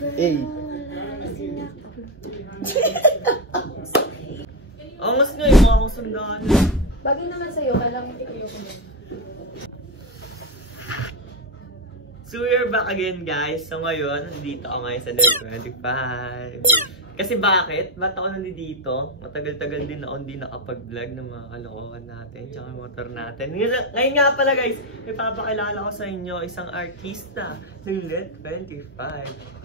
A. Angas nga yung mga kasundahan. Bagay naman sa'yo, kailangan ikaw ko lang. So we're back again guys. So ngayon, nandito ako ngayon sa Net 25. Kasi bakit? Ba't ako nandito? Matagal-tagal din ako hindi nakapag-vlog ng mga kalokohan natin tsaka motor natin. Ngayon nga pala guys, ipapakilala ko sa inyo isang artista ng Net 25.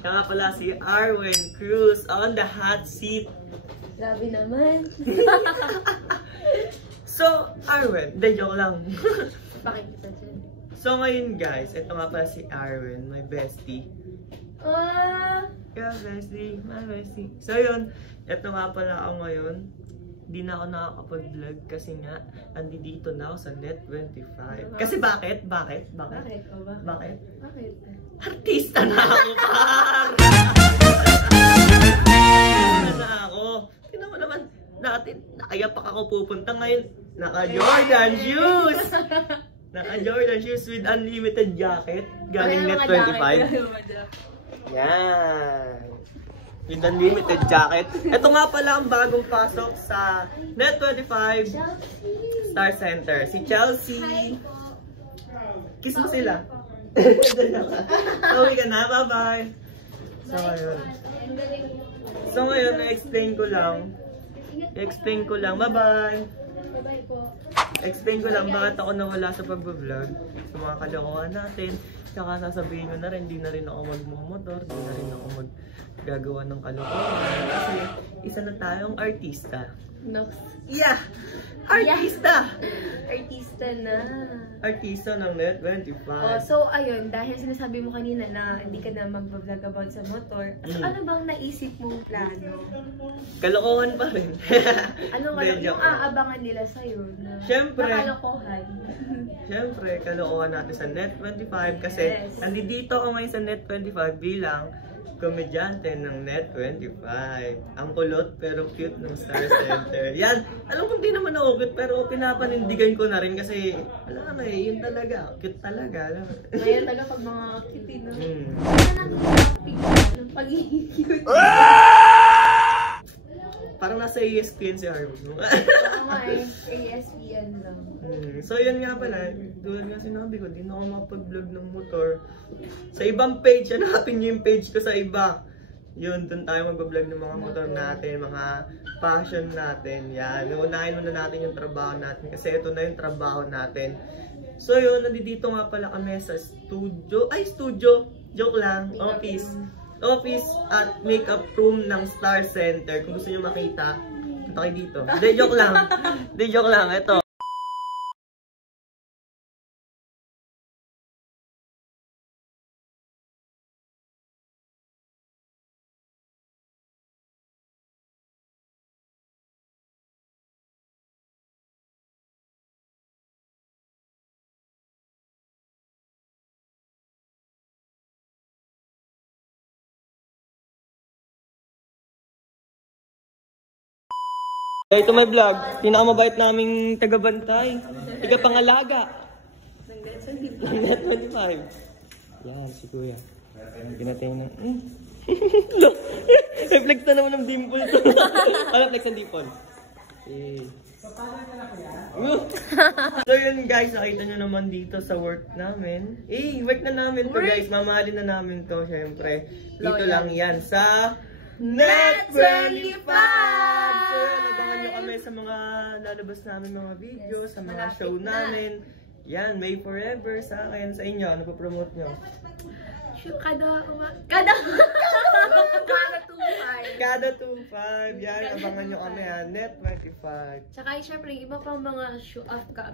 Siya nga pala si Arwen Cruz on the hot seat. Grabe naman. So, Arwen, hindi, joke lang. Bakit kita dyan? So ngayon guys, ito nga pala si Arwen, my bestie. Yeah, bestie, my bestie. So yun, ito nga pala ako ngayon. Hindi na ako nakakapag-vlog kasi nga, andito na ako sa Net 25. Kasi bakit? Bakit? Bakit ka ba? Bakit? Bakit? Artista na ako, par! Artista na ako. Tingnan mo naman natin, nakayapak ako pupunta ngayon. Naka-Jordan shoes! Naka-Jordan shoes with unlimited jacket. Galing Net 25. Yan. With unlimited jacket. Ito nga pala ang bagong pasok sa Net 25 Star Center. Si Chelsea. Kiss mo sila. Uwi ka na. Bye-bye. So ngayon, na-explain ko lang. Bye-bye. Bye-bye po. Explain ko lang bakit ako nawala sa pag-vlog sa mga kalokohan natin. Tsaka sasabihin ko na rin, di na rin ako magmumotor, di na rin ako maggagawa ng kalokohan. Kasi isa na tayong artista. No. Yeah! Artista! Artista na. Artista ng Net 25. Oh, so ayun, dahil sinasabi mo kanina na hindi ka na mag-vlog about sa motor, so ano bang naisip mong plano? Kalokohan pa rin. Ano yung aabangan nila sa'yo? Siyempre. Na kalokohan. Siyempre, kalokohan natin sa Net 25 kasi nandito ako ngayon sa Net 25 bilang komedyante ng Net 25. Ang kulot pero cute ng Star Center. Yan, alam kong di naman ako cute pero pinapanindigan ko na rin kasi alam na yun talaga, cute talaga. Ngayon talaga pag mga cute, no? Ng pagiging cute. Parang nasa ESPN si Harvey. Oo nga eh, ASPN lang. So yun nga pala, tulad nga sinabi ko, di na ako makapag-vlog ng motor. Sa ibang page, hanapin nyo yung page ko sa iba. Yun, dun tayo mag-vlog ng mga motor natin, mga passion natin. Yan, unahin muna natin yung trabaho natin kasi ito na yung trabaho natin. So yun, nandito nga pala kami sa studio. Ay, studio! Joke lang, office at makeup room ng Star Center. Kung gusto nyo makita, punta kayo dito. Hindi, joke lang. Hindi, joke lang. Ito. Ito may vlog, pinakamabait naming taga-bantay, taga-pangalaga ng Net 25. Yan, si Kuya. Pinatay ng... Reflex na naman ng dimple to. Reflex ng dimple. So yun guys, nakita nyo naman dito sa work namin. Work na namin to guys, mamahalin na namin to syempre. Dito lang yan sa Net 25! So yun, abangan nyo kami sa mga lalabas namin mga video, sa mga show namin. Yan, May Forever sa akin, sa inyo. Ano pa promote nyo? Kada 2-5. Yan, abangan nyo kami ha. Net 25. Tsaka syempre, iba pang mga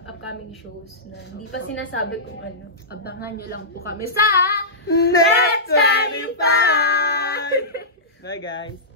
upcoming shows na hindi pa sinasabi kung ano. Abangan nyo lang po kami sa Net 25! Bye guys!